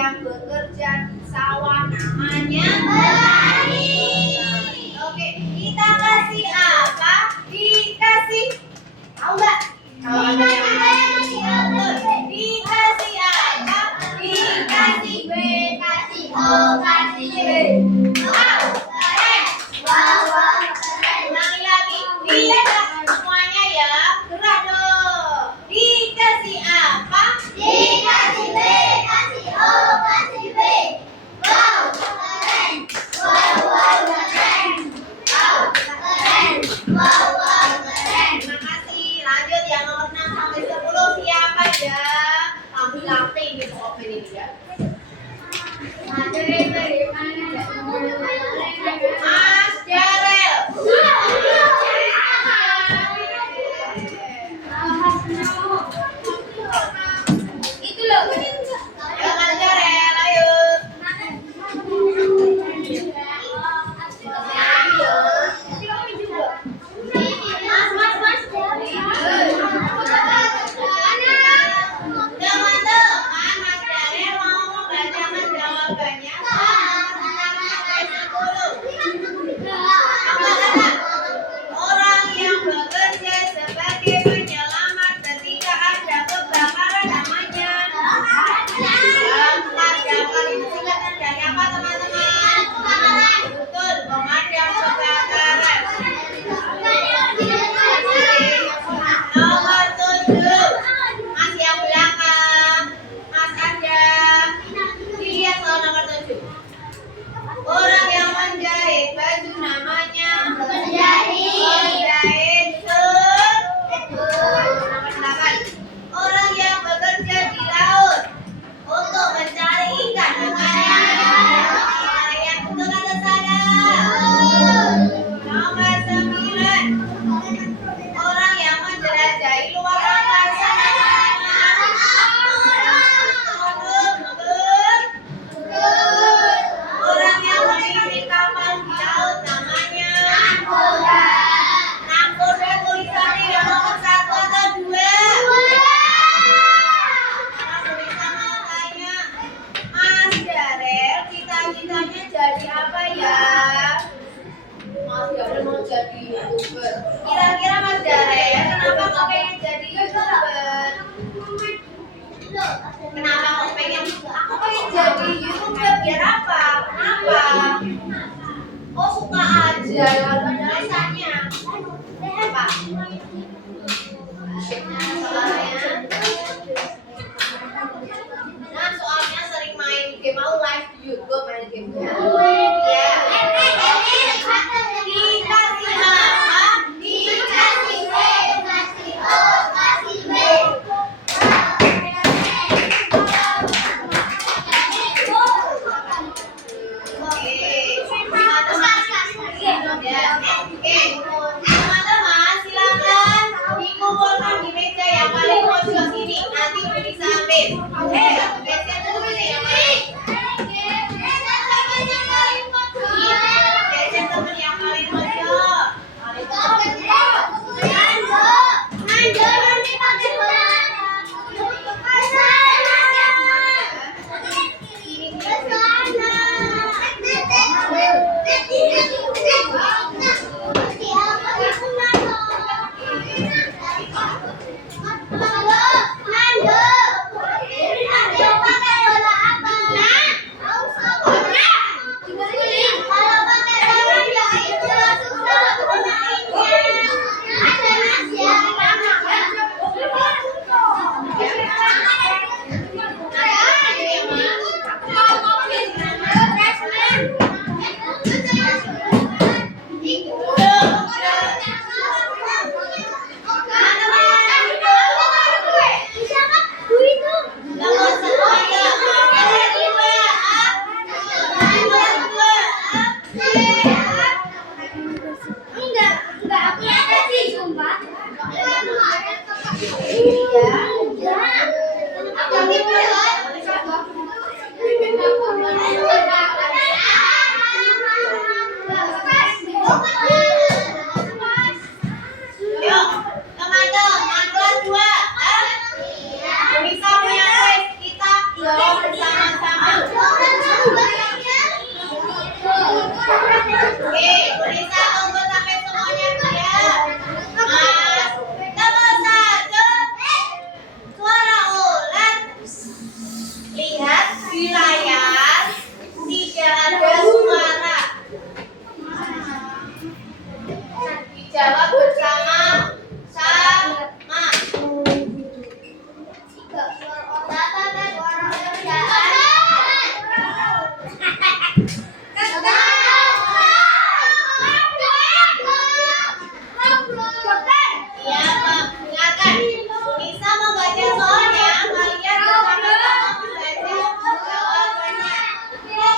yang bekerja di sawah namanya Oke, kita kasih apa? Dikasih. Tahu nggak? Kalau ada yang dikasih apa? Dikasih B, kasih O, kasih Y. Wow, keren. Ulangi lagi. Tidak semuanya ya. Gerak dong. Dikasih apa? Dikasih B, kasih O, kasih B. Wow, keren. Wow, keren. Wow, keren. Wow, keren. Terima kasih. Lanjut yang nomor 6 sampai 10 siapa ya? Ambil latte ini open ini ya. Mas Jarel. Itu loh. Ya Mas Jarel, ayo. Mas. Teman-teman, Mas Jarel mau membacakan jawabannya. Orang yang bekerja sebagai penyelamat ketika ada kebakaran namanya. Pemadam itu singkatan dari apa teman-teman? Betul, pemadam kebakaran. Nomor 7. Mas yang belakang. Mas ada. Dilihat soal nomor 7. Orang yang menjahit baju namanya menjahit nomor 8. Orang yang bekerja di laut untuk mencari ikan namanya yang betul atau salah? Nomor 9. Orang yang menjelajahi luar angkasa orang yang memiliki kapal di laut namanya nahkoda. Tulisannya yang nomor 1 atau 2? Sama tanya Mas Jarel, cita-citanya jadi apa ya? Mas Jarel mau jadi YouTuber. Kira-kira Mas Jarel kenapa kok pengen jadi YouTuber? Kenapa kok pengen? Aku pengen jadi YouTuber biar apa? Kenapa? Oh suka aja lewat penjelasannya. Apa? Nah soalnya sering main game, mau live di YouTube main gamenya. Ya. Dikasih apa? Dikasih B, kasih O, kasih B. Oke. Ya. di layar tidak ada suara. Dijawab bersama sama. Ya, Pak. Dengarkan. Bisa membaca soalnya. Kalian bersama-sama membaca jawabannya.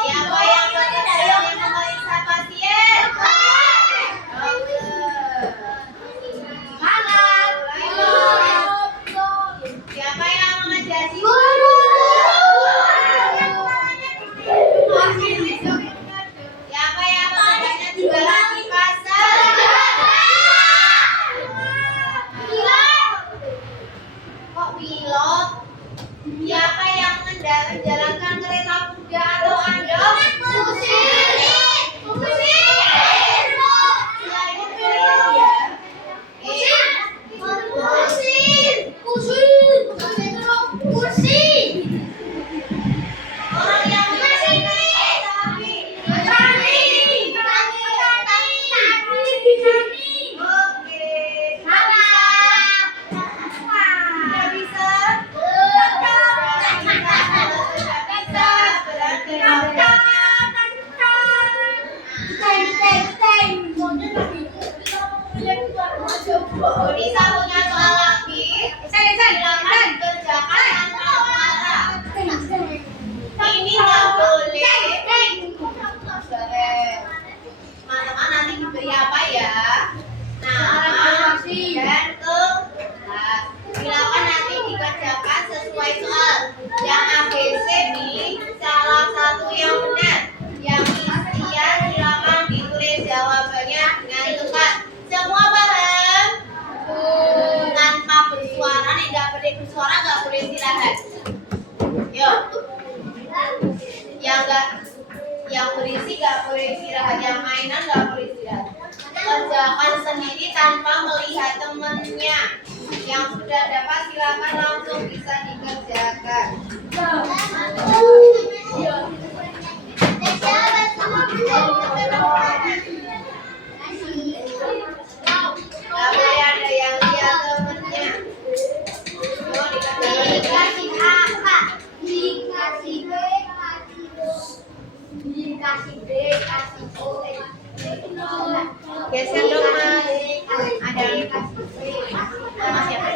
Siapa yang bekerja yang memeriksa pasien? Siapa yang mengajar siswa? Siapa yang mengajarnya jualan di pasar? Kok pilot? Siapa yang menjalankan kereta kuda atau andong? Orang yang Unisa punya soal lagi. Silakan kerjakan tanpa marah. Ini nggak boleh. Teman-teman nanti diberi apa ya? Nama dan kelas. Silakan nanti dikerjakan sesuai soal. Yang ABC pilih salah satu yang benar. Yang iya silakan ditulis jawabannya dengan tepat. Semua paham? Tanpa bersuara nih, nggak boleh bersuara, nggak boleh istirahat. Yuk. Yang berisi nggak boleh istirahat, yang mainan nggak boleh istirahat. Kerjakan sendiri tanpa melihat temennya. Yang sudah dapat silakan langsung bisa dikerjakan. Nggak boleh ada yang lihat temennya. Yuk dikerjakan. Geser dong Mas. Ada Mas siapa?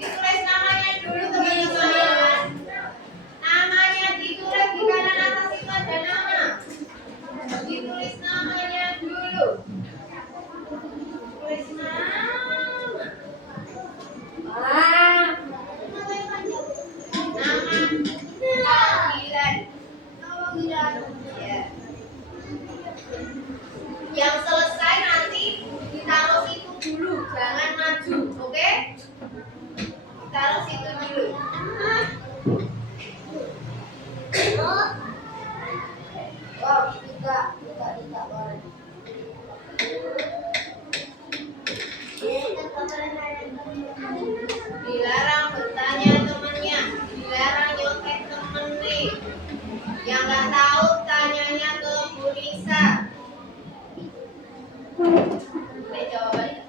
Ditulis namanya dulu teman-teman. Namanya ditulis di kanan atas itu ada nama. Ditulis namanya dulu. Tulis nama. Ya. Yang selesai nanti ditaruh situ dulu, jangan maju, oke? Taruh situ dulu. Wow, tiga boleh. Dilarang bertanya temennya, dilarang nyontek temen nih. Yang nggak tahu tanyanya ke Bu Nisa. Ini jawabannya.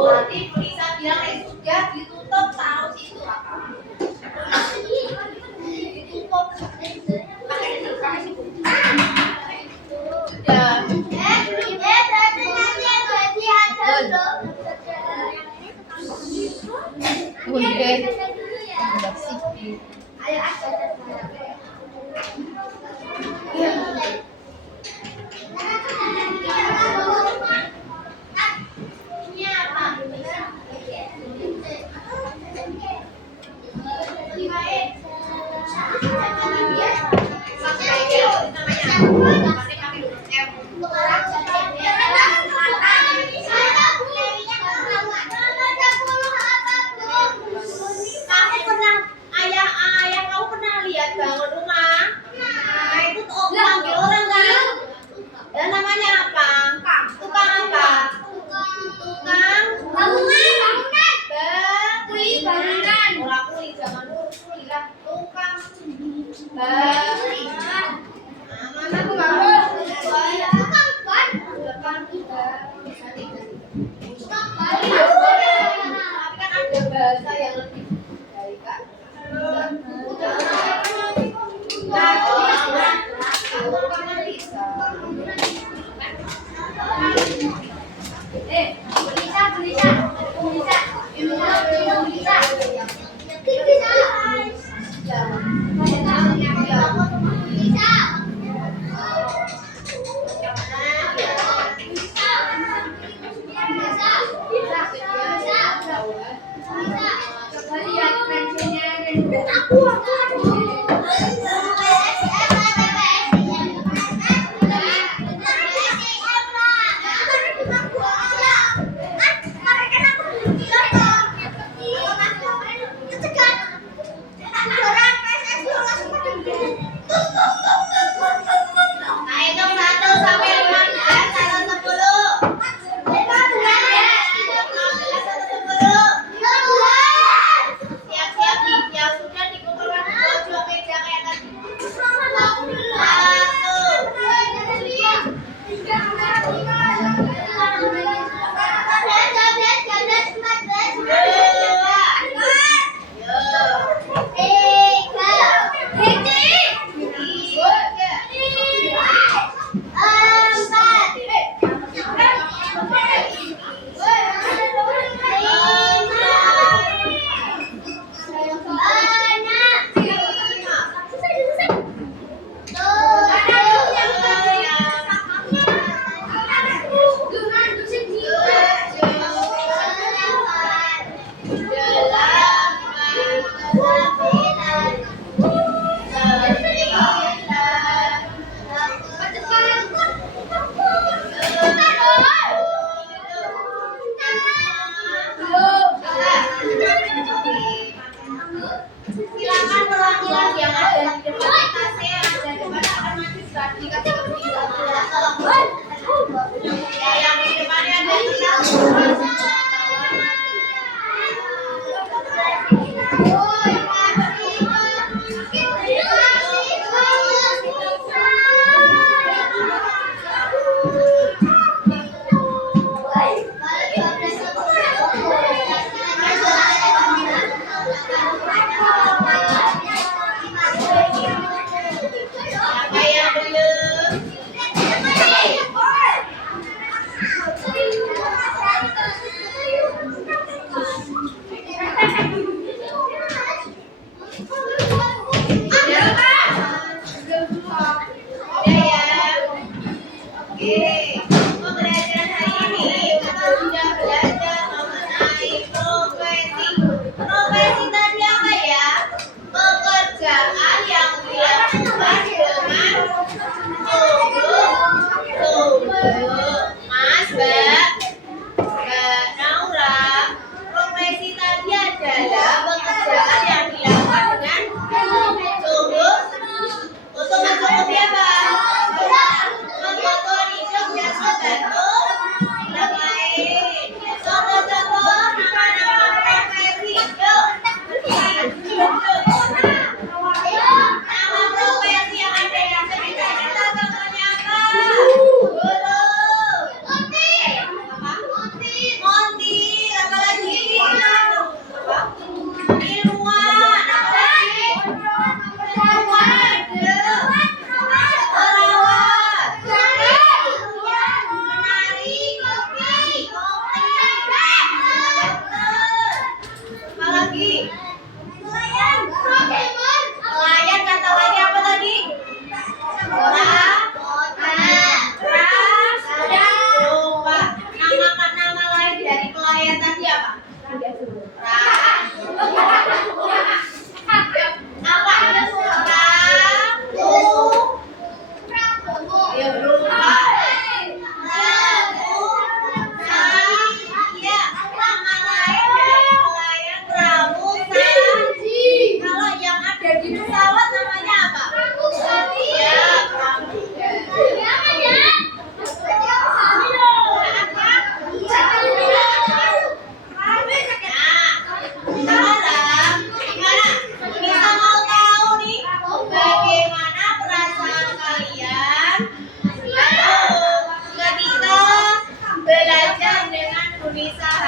Nanti Lisa bilang sudah ditutup taruh situ apa? Ditutup. Pakai situ. Sudah. Berarti nanti yang jadi ada loh. Udah. Bersih. Ayo ada. Ini apa? Ayah kamu pernah lihat bangun rumah? Nah, itu tuh panggil orang kan? Dan namanya apa? Tukang apa? Tukang bangunan. Orang kuli zaman dulu kuli lah. Tukang bangunan. Mana tuh bangun? Depan kita. Tapi kan ada bahasa yang lebih dari kak. Nah, itu 1 sampai 15 atau 10. 15 atau 10. Siap-siap nih, yang sudah dikumpulkan di pojok meja kayak tadi. 5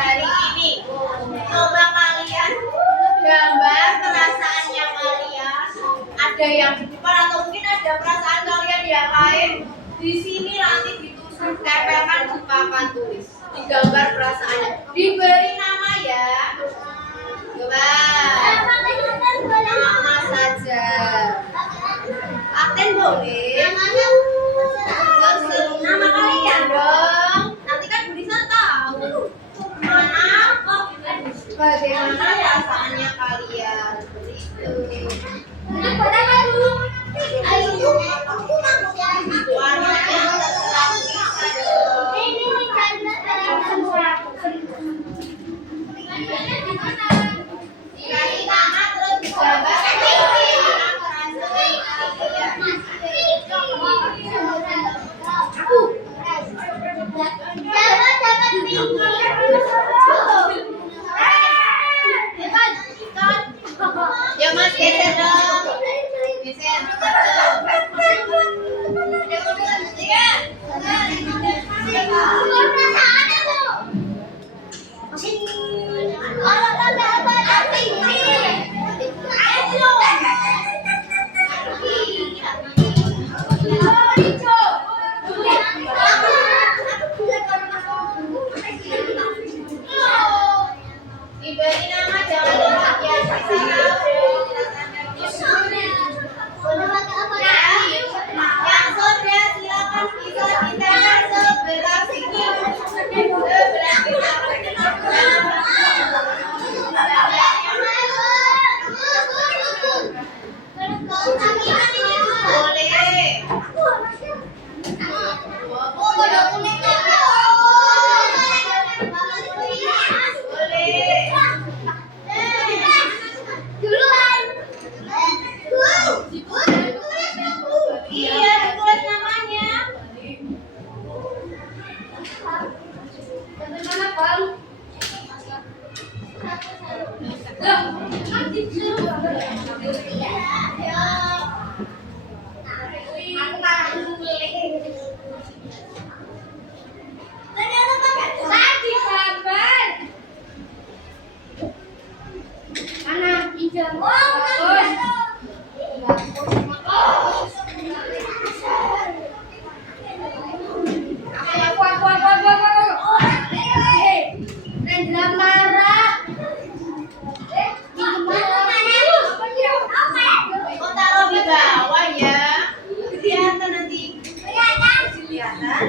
hari ini. Coba kalian gambar perasaannya kalian. Ada yang di depan atau mungkin ada perasaan kalian yang lain. Di sini nanti ditempelkan di papan tulis. Digambar perasaannya. Diberi nama ya. Coba. Nama saja. Aten boleh. Nama kalian dong. Nanti kan Bu Nisa tahu. Mana kok bagaimana perasaannya kalian. Seperti itu. Warnanya terserah bisa dong. Dikasih nama terus digambar. Ya Mas, geser dong. Geser. Diberi nama jangan lupa ya. Yang sudah silakan bisa ditempel sebelah sini. Sebelah boleh. Iya, ditulis namanya. Bagaimana, Bang? Mana? Hijau. Kau taruh di bawah ya. Kelihatan nanti. Kelihatan.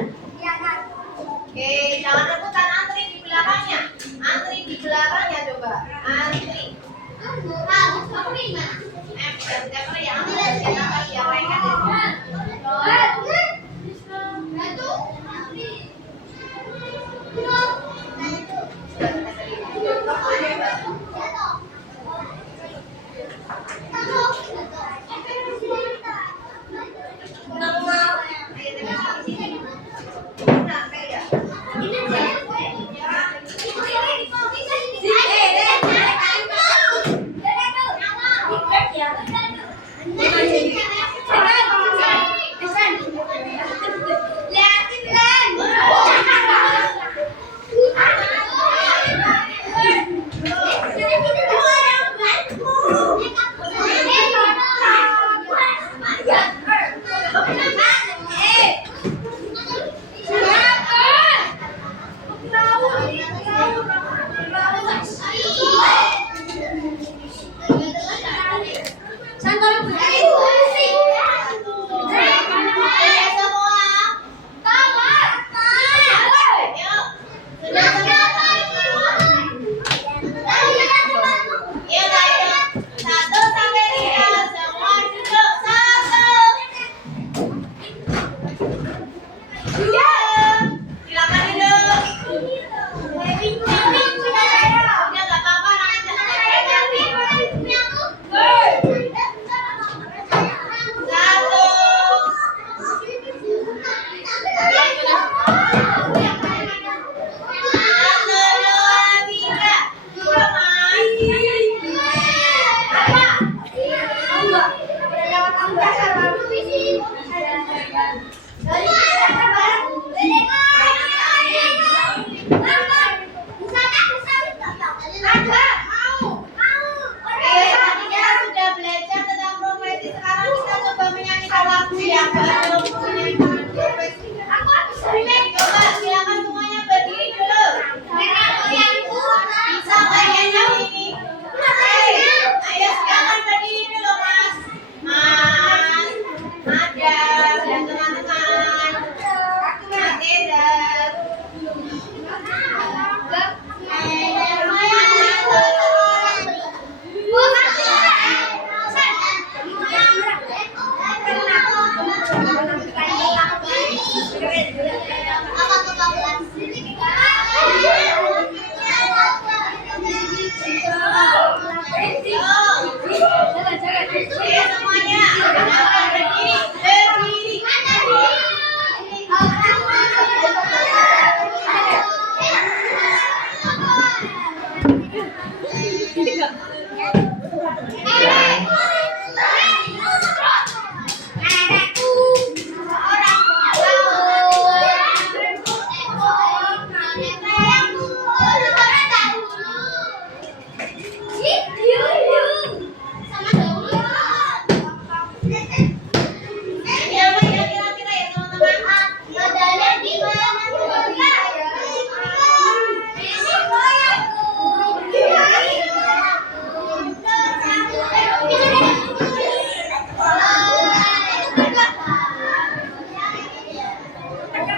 Oke, jangan rebutan, antri di belakangnya. Antri di belakangnya coba. Antri. Siapa yang antri? Siapa yang lengket? Ini apa ya kira-kira ya teman-teman? Modelnya gimana?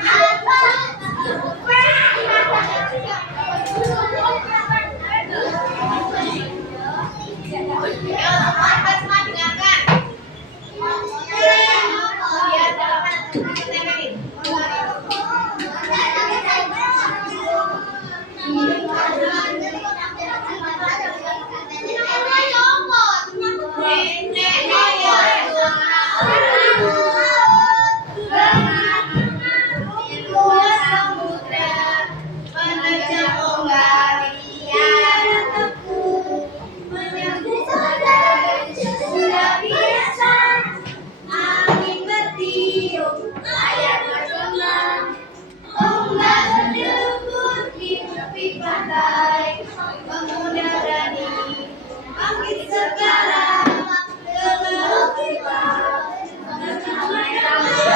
Ayo teman-teman semua dengarkan. Biar dapat ditempelin. Nenek moyang di luar samudra menerjang ombak tiada tepu menyambut badai sudah biasa angin bertiup layar bergema ombak berdebur di tepi pantai pemuda berani bangkit sekarang gelar kita menendang ombak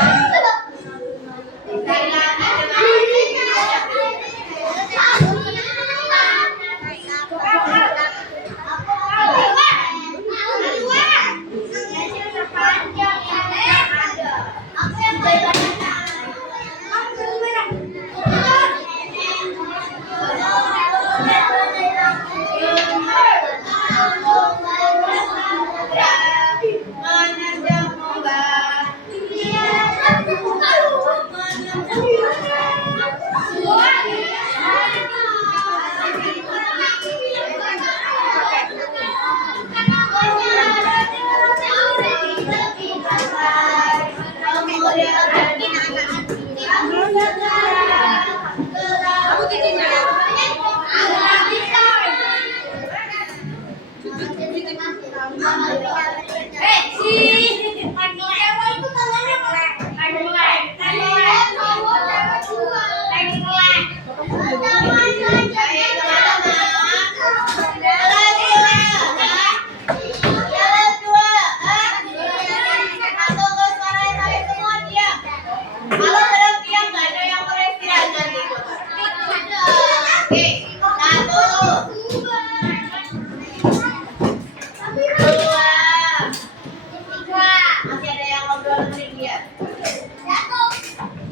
masih ada yang ngobrol dengan dia.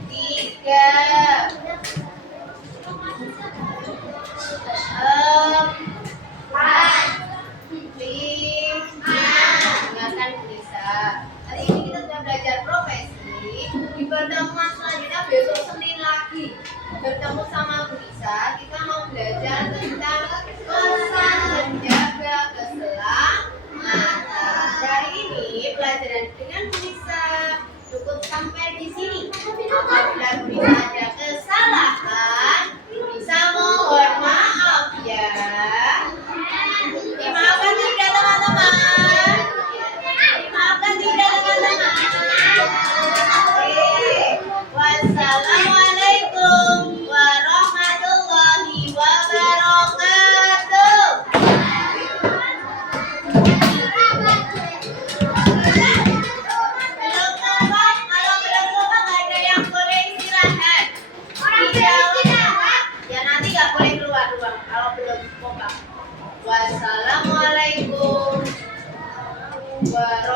3, 4, 5. Dengarkan Gulisa. Hari ini kita sudah belajar profesi. Di pertemuan selanjutnya besok Senin lagi. Bertemu sama Gulisa, kita mau belajar tentang pesan menjaga keselamatan. Hari ini pelajaran dengan Gulisa cukup sampai di sini. Apabila Gulisa ada kesalahan, Gulisa mohon maaf ya. Dimaafkan tidak teman-teman? Dimaafkan tidak teman-teman? Oke. Wassalamualaikum warahmatullahi wabarakatuh. Belum tampak, kalau belum tampak nggak ada yang boleh istirahat. Ya nanti nggak boleh keluar ruang kalau belum kompak. Wassalamualaikum warahmatullahi